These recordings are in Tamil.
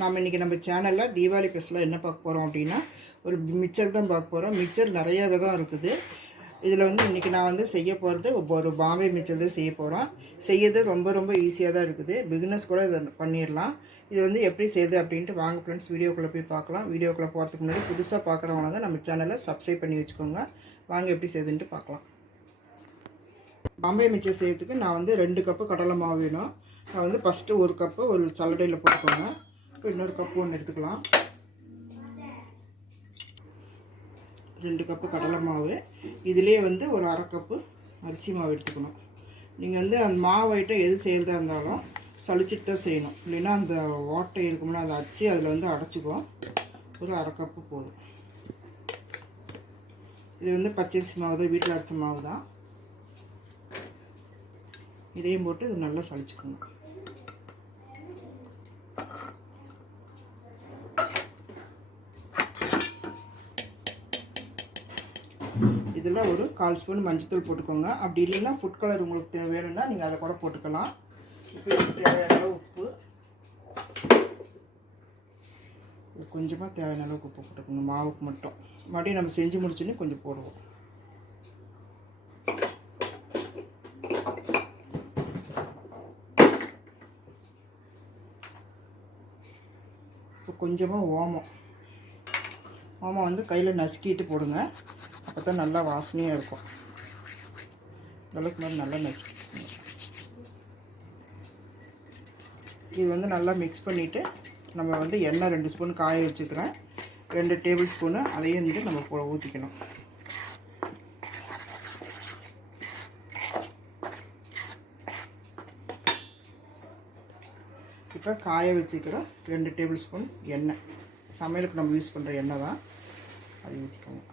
நாம் இன்றைக்கி நம்ம சேனலில் தீபாவளி ஸ்பெஷலாக என்ன பார்க்க போகிறோம் அப்படின்னா ஒரு மிக்சர் தான் பார்க்க போகிறோம். மிக்சர் நிறைய விதம் இருக்குது. இதில் வந்து இன்றைக்கி நான் வந்து செய்ய போகிறது ஒரு பாம்பே மிக்சர் தான் செய்ய போகிறோம். செய்யறது ரொம்ப ஈஸியாக தான் இருக்குது. பிகினர்ஸ் கூட இதை பண்ணிடலாம். இது வந்து எப்படி செய்யுது அப்படின்ட்டு வாங்க ஃப்ரெண்ட்ஸ், வீடியோக்குள்ளே போய் பார்க்கலாம். வீடியோக்குள்ளே போகிறதுக்கு முன்னாடி புதுசாக பார்க்குறவங்க தான் நம்ம சேனலை சப்ஸ்கிரைப் பண்ணி வச்சுக்கோங்க. வாங்க எப்படி செய்யுதுன்ட்டு பார்க்கலாம். பாம்பே மிக்சர் செய்யறதுக்கு நான் வந்து 2 கப்பு கடலை மாவு வேணும். நான் வந்து ஃபஸ்ட்டு 1 கப்பு ஒரு சல்லடையில் போட்டுக்கோங்க. இப்போ இன்னொரு கப்பு ஒன்று எடுத்துக்கலாம். 2 கப்பு கடலை மாவு, இதிலே வந்து ஒரு அரை கப்பு அரிசி மாவு எடுத்துக்கணும். நீங்கள் வந்து அந்த மாவு ஐட்டம் எது செய்கிறதா இருந்தாலும் சளிச்சிட்டு தான் செய்யணும், இல்லைன்னா அந்த ஓட்டை இருக்கும்னா அதை அச்சு அதில் வந்து அடைச்சிக்கும். ஒரு அரை கப்பு போதும். இது வந்து பச்சரிசி மாவு தான், வீட்டில் அரைச்ச மாவு தான். இதையும் போட்டு இது நல்லா சளிச்சுக்கோங்க. இதில் ஒரு 1/4 ஸ்பூன் மஞ்சத்தூள் போட்டுக்கோங்க. அப்படி இல்லைன்னா ஃபுட் கலர் உங்களுக்கு வேணும்னா நீங்கள் அதை கூட போட்டுக்கலாம். இப்போ இதுக்கு தேவையான அளவு உப்பு, கொஞ்சமாக தேவையான அளவுக்கு உப்பு போட்டுக்கோங்க. மாவுக்கு மட்டும் மறுபடியும் நம்ம செஞ்சு முடிச்சோன்னே கொஞ்சம் போடுவோம். இப்போ கொஞ்சமாக ஓமம் வந்து கையில் நசுக்கிட்டு போடுங்க. அப்போ தான் நல்லா வாசனையாக இருக்கும். அளவுக்கு மாதிரி நல்லா நசுக்கி இது வந்து நல்லா மிக்ஸ் பண்ணிவிட்டு நம்ம வந்து எண்ணெய் 2 ஸ்பூன் காய வச்சுக்கிறேன். 2 டேபிள் ஸ்பூனு அதையும் வந்து நம்ம ஊற்றிக்கணும். இப்போ காய வச்சுக்கிற 2 டேபிள் ஸ்பூன் எண்ணெய், சமையலுக்கு நம்ம யூஸ் பண்ணுற எண்ணெய் தான், அதை ஊற்றிக்கோங்க.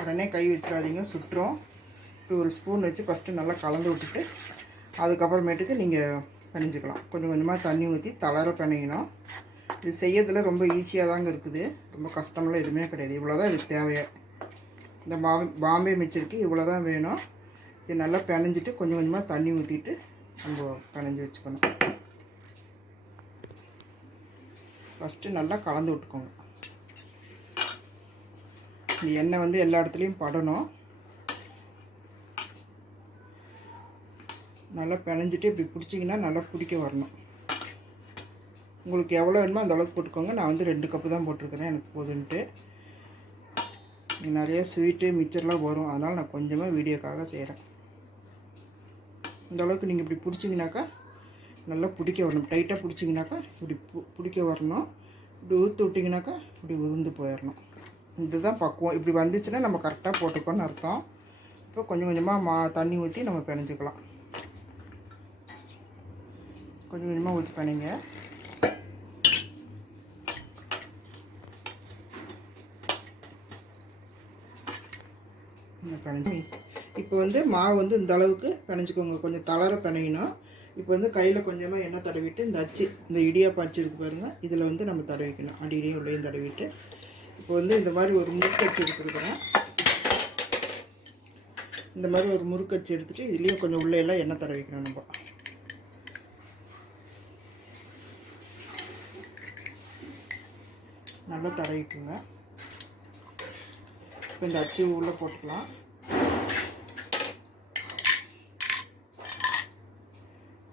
உடனே கை வச்சிடாதீங்க, சுட்டுரும். இப்போ ஒரு ஸ்பூன் வச்சு ஃபஸ்ட்டு நல்லா கலந்து விட்டுட்டு அதுக்கப்புறமேட்டுக்கு நீங்கள் பிணைஞ்சிக்கலாம். கொஞ்சம் கொஞ்சமாக தண்ணி ஊற்றி தளர பிணையணும். இது செய்யறதுல ரொம்ப ஈஸியாக தாங்க இருக்குது, ரொம்ப கஷ்டமெல்லாம் எதுவுமே கிடையாது. இவ்வளோ தான் இதுக்கு தேவையா. இந்த பாம்பே மிக்சருக்கு இவ்வளோ தான் வேணும். இது நல்லா பிணைஞ்சிட்டு கொஞ்சம் கொஞ்சமாக தண்ணி ஊற்றிட்டு நம்ம பிணைஞ்சி வச்சுக்கணும். ஃபஸ்ட்டு நல்லா கலந்து விட்டுக்கோங்க. இந்த எண்ணெய் வந்து எல்லா இடத்துலையும் படணும். நல்லா பிணைஞ்சிட்டு இப்படி பிடிச்சிங்கன்னா நல்லா பிடிக்க வரணும். உங்களுக்கு எவ்வளோ வேணுமோ அந்த அளவுக்கு போட்டுக்கோங்க. நான் வந்து 2 கப்பு தான் போட்டிருக்கிறேன், எனக்கு போதுன்ட்டு. நிறைய ஸ்வீட்டு மிக்சர்லாம் வரும், அதனால் நான் கொஞ்சமாக வீடியோக்காக செய்கிறேன். இந்த அளவுக்கு நீங்கள் இப்படி பிடிச்சிங்கனாக்கா நல்லா பிடிக்க வரணும். டைட்டாக பிடிச்சிங்கனாக்கா இப்படி பிடிக்க வரணும். இப்படி ஊற்றி விட்டிங்கனாக்கா இப்படி உதிர்ந்து போயிடணும். இதுதான் பக்குவம். இப்படி வந்துச்சுன்னா நம்ம கரெக்டாக போட்டுக்கோன்னு அர்த்தம். இப்போ கொஞ்சம் கொஞ்சமாக தண்ணி ஊற்றி நம்ம பிணைஞ்சிக்கலாம். கொஞ்சம் கொஞ்சமாக ஊற்றி பிணைங்க. பிணைஞ்சி இப்போ வந்து மாவு வந்து இந்த அளவுக்கு பிணைஞ்சிக்கோங்க. கொஞ்சம் தளர பிணையணும். இப்போ வந்து கையில் கொஞ்சமாக எண்ணெய் தடவிட்டு இந்த அச்சு, இந்த இடியாப்பம் அச்சு இருக்குது பாருங்கள், இதில் வந்து நம்ம தடவிக்கணும். அடியிலையும் உள்ளேயும் தடவிட்டு இப்போ வந்து இந்த மாதிரி ஒரு முறுக்கச்சு எடுத்துருக்குறேன். இந்த மாதிரி ஒரு முறுக்கச்சு எடுத்துகிட்டு இதுலேயும் கொஞ்சம் உள்ளே எல்லாம் எண்ணெய் தடவிக்கணும். நம்ம நல்லா தடவிக்குங்க. இப்போ இந்த அச்சு உள்ளே போட்டுக்கலாம்.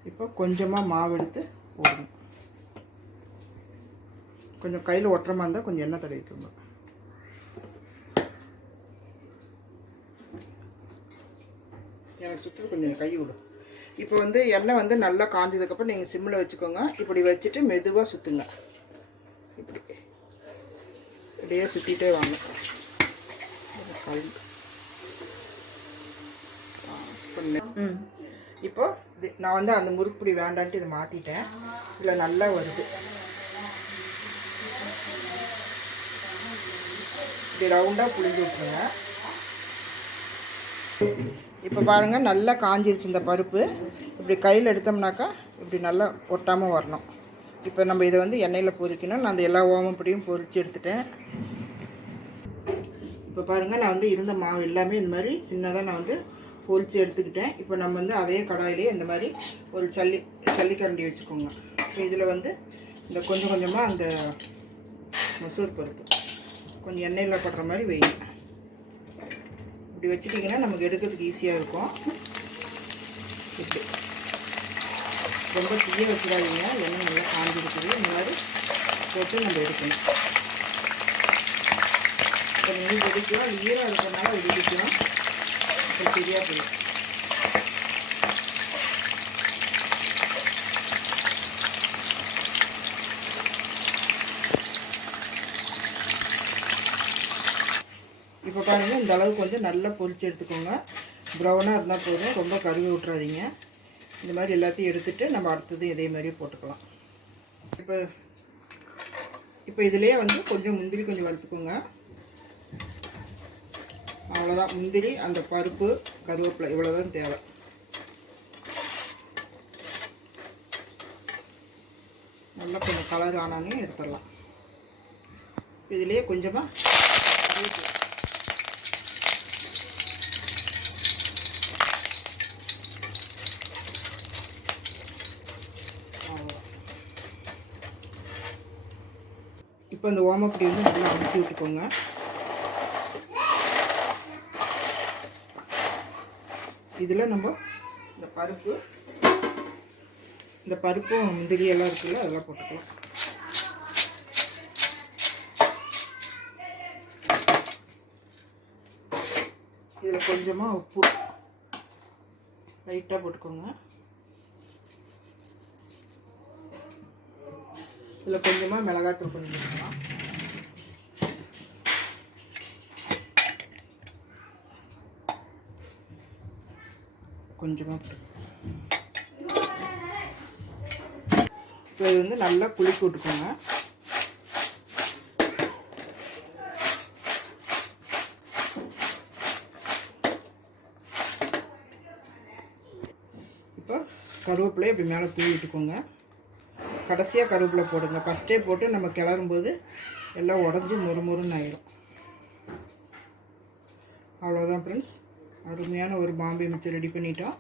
இப்போ கொஞ்சமாக மாவு எடுத்து போடணும். கொஞ்சம் கையில் ஒட்டுறமா இருந்தால் கொஞ்சம் எண்ணெய் தடவிக்கோங்க. எனக்கு சுற்றி கொஞ்சம் கை விடும். இப்போ வந்து எண்ணெய் வந்து நல்லா காஞ்சதுக்கப்புறம் நீங்கள் சிம்மில் வச்சுக்கோங்க. இப்படி வச்சுட்டு மெதுவாக சுற்றுங்க. இப்படியே சுற்றிட்டே வாங்க. இப்போ நான் வந்து அந்த முறுக்குப்பொடி வேண்டான்ட்டு இதை மாற்றிட்டேன். இதில் நல்லா வருது. இப்படி ரவுண்டாக புளிஞ்சு விட்டுருங்க. இப்போ பாருங்கள், நல்லா காஞ்சிருச்சு இந்த பருப்பு. இப்படி கையில் எடுத்தோம்னாக்கா இப்படி நல்லா ஒட்டாமல் வரணும். இப்போ நம்ம இதை வந்து எண்ணெயில் பொரிக்கணும். நான் அந்த எல்லா ஓமப்பொடியும் பொரித்து எடுத்துட்டேன். இப்போ பாருங்கள், நான் வந்து இருந்த மாவு எல்லாமே இந்த மாதிரி சின்னதாக நான் வந்து பொரித்து எடுத்துக்கிட்டேன். இப்போ நம்ம வந்து அதே கடாயிலே இந்த மாதிரி ஒரு சல்லிக்கரண்டி வச்சுக்கோங்க. இப்போ இதில் வந்து இந்த கொஞ்சம் கொஞ்சமாக அந்த மசூர் பருப்பு கொஞ்சம் எண்ணெயில் படுற மாதிரி வைங்க. இப்படி வச்சுட்டிங்கன்னா நமக்கு எடுக்கிறதுக்கு ஈஸியாக இருக்கும். இப்படி ரொம்ப தீய வச்சிடாதீங்க, எண்ணெய் நல்லா காஞ்சிருக்குது. இந்த மாதிரி போட்டு நம்ம எடுக்கணும். கொஞ்சம் வெடிக்கும், அது ஈரம் இருக்கிறதுனால வெடிக்கும். இப்போ சரியாக போயிடும். இப்போ பாருங்கள், இந்த அளவுக்கு கொஞ்சம் நல்லா பொரிச்சு எடுத்துக்கோங்க. ப்ரௌனாக இருந்தால் போதும், ரொம்ப கருக விட்றாதீங்க. இந்த மாதிரி எல்லாத்தையும் எடுத்துகிட்டு நம்ம அடுத்தது இதே மாதிரியே போட்டுக்கலாம். இப்போ இதிலே வந்து கொஞ்சம் முந்திரி கொஞ்சம் வறுத்துக்கோங்க. அவ்வளோதான். முந்திரி, அந்த பருப்பு, கருவேப்பிலை இவ்வளோதான் தேவை. நல்லா கொஞ்சம் கலர் ஆனானே எடுத்துடலாம். இதிலே கொஞ்சமாக இப்போ இந்த ஓமப்பொடி வந்து நல்லா அமுக்கி விட்டுக்கோங்க. இதில் நம்ம இந்த பருப்பும் முந்திரி எல்லாம் இருக்குல்ல, அதெல்லாம் போட்டுக்கலாம். இதில் கொஞ்சமாக உப்பு லைட்டாக போட்டுக்கோங்க. இதில் கொஞ்சமாக மிளகாத்தூள் கொஞ்சம் போட்டுக்கலாம். கொஞ்சமாக இப்போ இது வந்து நல்லா குலுக்கி விட்டுக்கோங்க. இப்போ கருவேப்பிலையை இப்படி மேலே தூவி விட்டுக்கோங்க. கடைசியாக கருவேப்பிலை போடுங்க. ஃபஸ்ட்டே போட்டு நம்ம கிளறும்போது எல்லாம் உடஞ்சி முறுமுறுன்னு ஆயிடும். அவ்வளோதான் ஃப்ரெண்ட்ஸ், அருமையான ஒரு பாம்பே மிச்சர் ரெடி பண்ணிட்டோம்.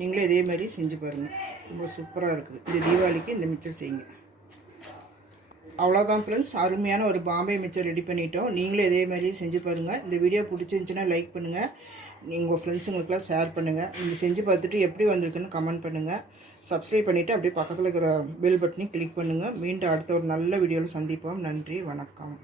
நீங்களே இதே மாதிரி செஞ்சு பாருங்கள், ரொம்ப சூப்பராக இருக்குது. இந்த தீபாவளிக்கு இந்த மிச்சர் செய்யுங்க. அவ்வளோதான் ஃப்ரெண்ட்ஸ், அருமையான ஒரு பாம்பே மிச்சர் ரெடி பண்ணிட்டோம். நீங்களே இதே மாதிரி செஞ்சு பாருங்கள். இந்த வீடியோ பிடிச்சிருந்துச்சுன்னா லைக் பண்ணுங்கள், நீங்கள் உங்கள் ஃப்ரெண்ட்ஸுங்களுக்கெல்லாம் ஷேர் பண்ணுங்கள். நீங்கள் செஞ்சு பார்த்துட்டு எப்படி வந்திருக்குன்னு கமெண்ட் பண்ணுங்கள். சப்ஸ்கிரைப் பண்ணிவிட்டு அப்படியே பக்கத்தில் இருக்கிற பெல் பட்டனையும் கிளிக் பண்ணுங்கள். மீண்டும் அடுத்த ஒரு நல்ல வீடியோவில் சந்திப்போம். நன்றி, வணக்கம்.